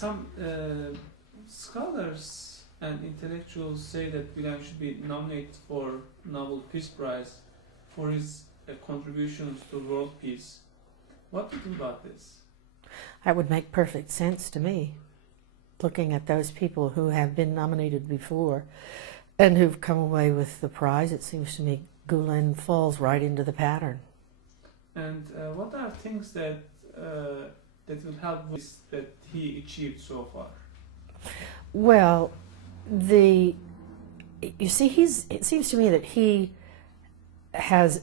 some scholars and intellectuals say that Gulen should be nominated for Nobel Peace Prize for his contributions to world peace. What do you think about this? That would make perfect sense to me, looking at those people who have been nominated before and who've come away with the prize. It seems to me Gulen falls right into the pattern. And what are things that that will help with that he achieved so far? Well, you see, it seems to me that he has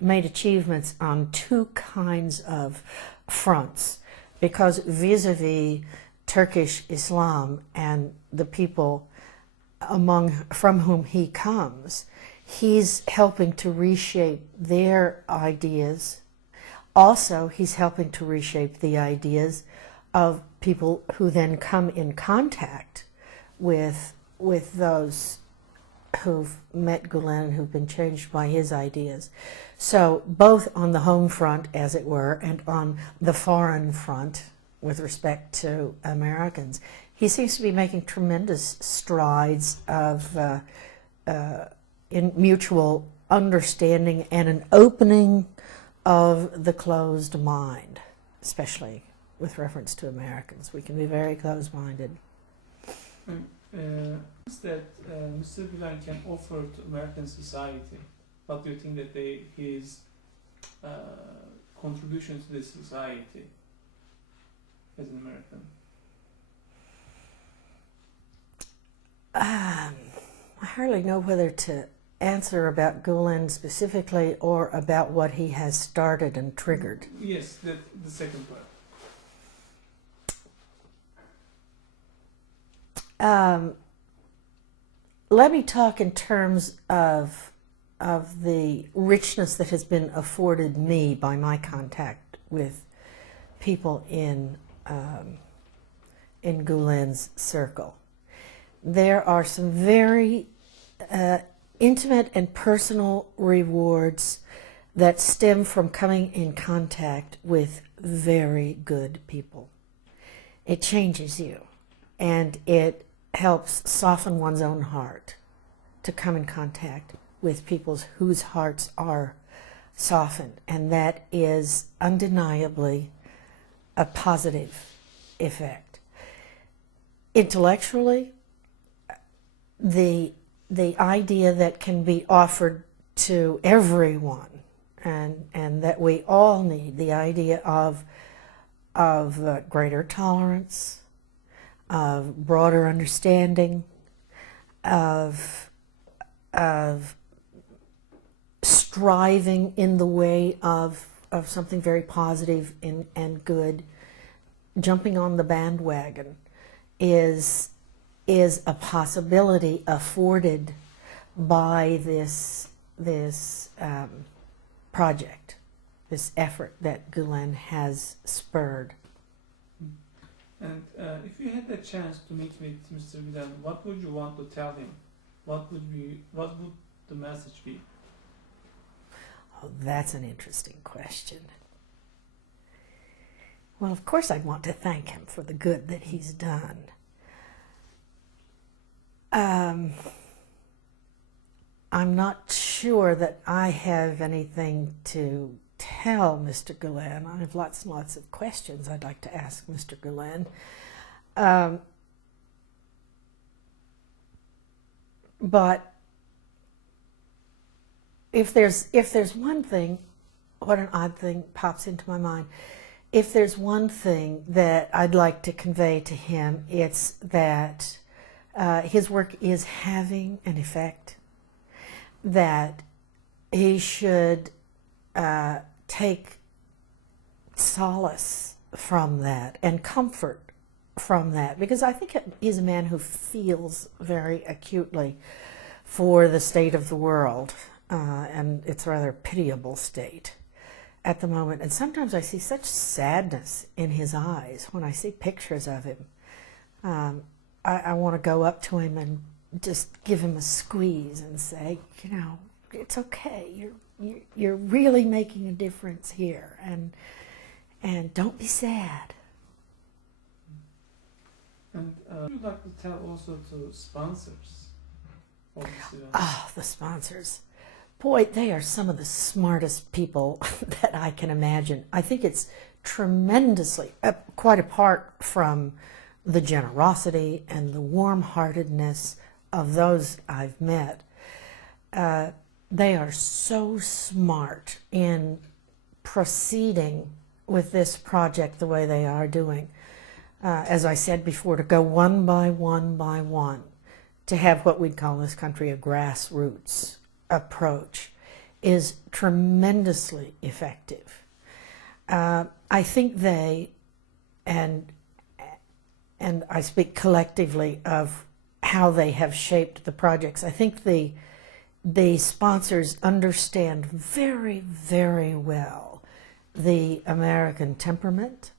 made achievements on two kinds of fronts, because vis-a-vis Turkish Islam and the people from whom he comes, he's helping to reshape their ideas. Also, he's helping to reshape the ideas of people who then come in contact with those who've met Gulen and who've been changed by his ideas. So both on the home front, as it were, and on the foreign front with respect to Americans, he seems to be making tremendous strides in mutual understanding and an opening of the closed mind, especially with reference to Americans. We can be very closed-minded. That Mr. Gulen can offer to American society? What do you think that his contribution to the society as an American? I hardly know whether to answer about Gulen specifically or about what he has started and triggered. Yes, the second part. Let me talk in terms of the richness that has been afforded me by my contact with people in Gulen's circle. There are some very intimate and personal rewards that stem from coming in contact with very good people. It changes you, and it helps soften one's own heart to come in contact with people whose hearts are softened, and that is undeniably a positive effect. Intellectually, the idea that can be offered to everyone, and that we all need, the idea of greater tolerance, of broader understanding, of striving in the way of something very positive and good, jumping on the bandwagon is a possibility afforded by this project, this effort that Gulen has spurred. And if you had the chance to meet with Mr. Gulen, what would you want to tell him? What would the message be? Oh, that's an interesting question. Well, of course I'd want to thank him for the good that he's done. I'm not sure that I have anything to tell Mr. Gulen. I have lots and lots of questions I'd like to ask Mr. Gulen. But if there's one thing, what an odd thing pops into my mind. If there's one thing that I'd like to convey to him, it's that his work is having an effect, that he should take solace from that and comfort from that, because I think he's a man who feels very acutely for the state of the world, and its a rather pitiable state at the moment. And sometimes I see such sadness in his eyes when I see pictures of him. I want to go up to him and just give him a squeeze and say, you know, it's okay. You're really making a difference here, and don't be sad. And would you like to tell also to sponsors of this event? Oh, the sponsors. Boy, they are some of the smartest people that I can imagine. I think it's tremendously, quite apart from the generosity and the warm-heartedness of those I've met, they are so smart in proceeding with this project the way they are doing. As I said before, to go one by one, to have what we'd call in this country a grassroots approach is tremendously effective. I think they, and I speak collectively of how they have shaped the projects, I think the sponsors understand very, very well the American temperament.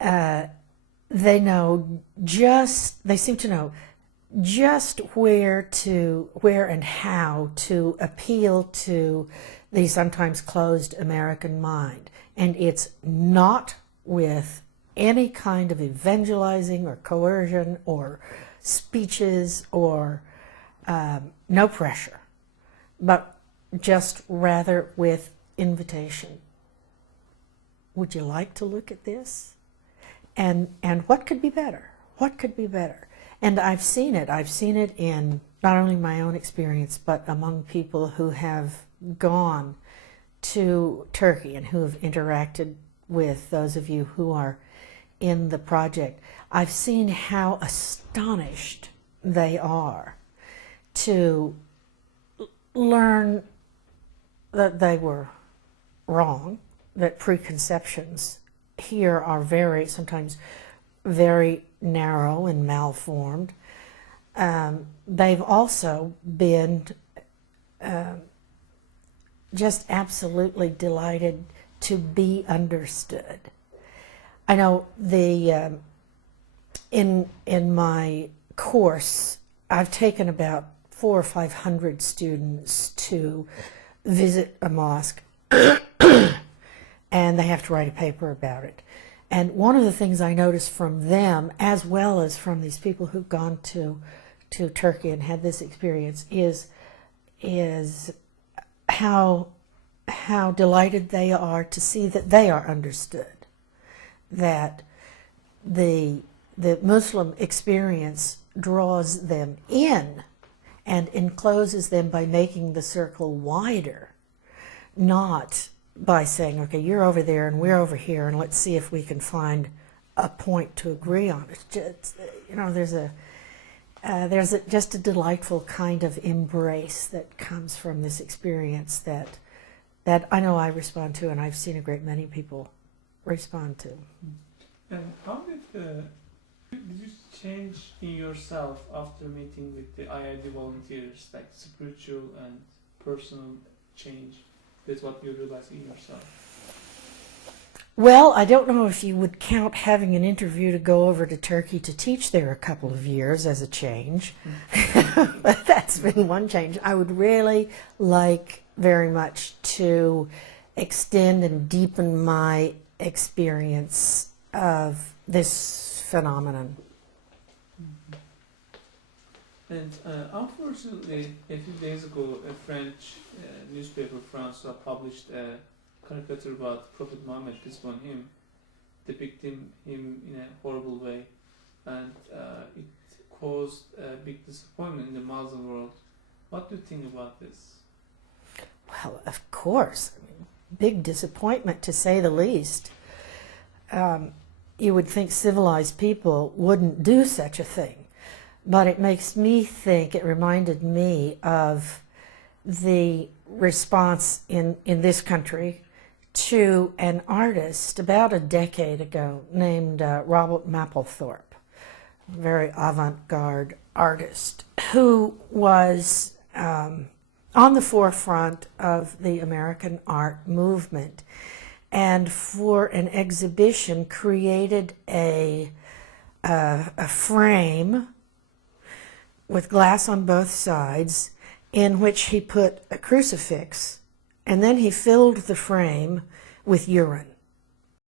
They seem to know just where and how to appeal to the sometimes closed American mind. And it's not with any kind of evangelizing or coercion or speeches or no pressure, but just rather with invitation. Would you like to look at this? And what could be better? What could be better? And I've seen it. I've seen it in not only my own experience, but among people who have gone to Turkey and who have interacted with those of you who are in the project. I've seen how astonished they are to learn that they were wrong, that preconceptions here are sometimes very narrow and malformed. They've also been just absolutely delighted to be understood. I know in my course, I've taken about 400 or 500 students to visit a mosque, and they have to write a paper about it. And one of the things I noticed from them, as well as from these people who've gone to Turkey and had this experience, is how delighted they are to see that they are understood, that the Muslim experience draws them in and encloses them by making the circle wider, not by saying, okay, you're over there and we're over here, and let's see if we can find a point to agree on. It's just, there's just a delightful kind of embrace that comes from this experience that I know I respond to, and I've seen a great many people respond to. And how did you change in yourself after meeting with the IID volunteers, like spiritual and personal change? That's what you realize in yourself. Well, I don't know if you would count having an interview to go over to Turkey to teach there a couple of years as a change. But that's been one change. I would really like very much to extend and deepen my experience of this phenomenon. And unfortunately, a few days ago, a French newspaper, François, published a caricature about Prophet Muhammad, peace upon him, depicting him in a horrible way, and it caused a big disappointment in the Muslim world. What do you think about this? Well, of course, big disappointment to say the least. You would think civilized people wouldn't do such a thing. But it makes me think, it reminded me of the response in this country to an artist about a decade ago named Robert Mapplethorpe, a very avant-garde artist, who was on the forefront of the American art movement, and for an exhibition created a frame with glass on both sides, in which he put a crucifix, and then he filled the frame with urine.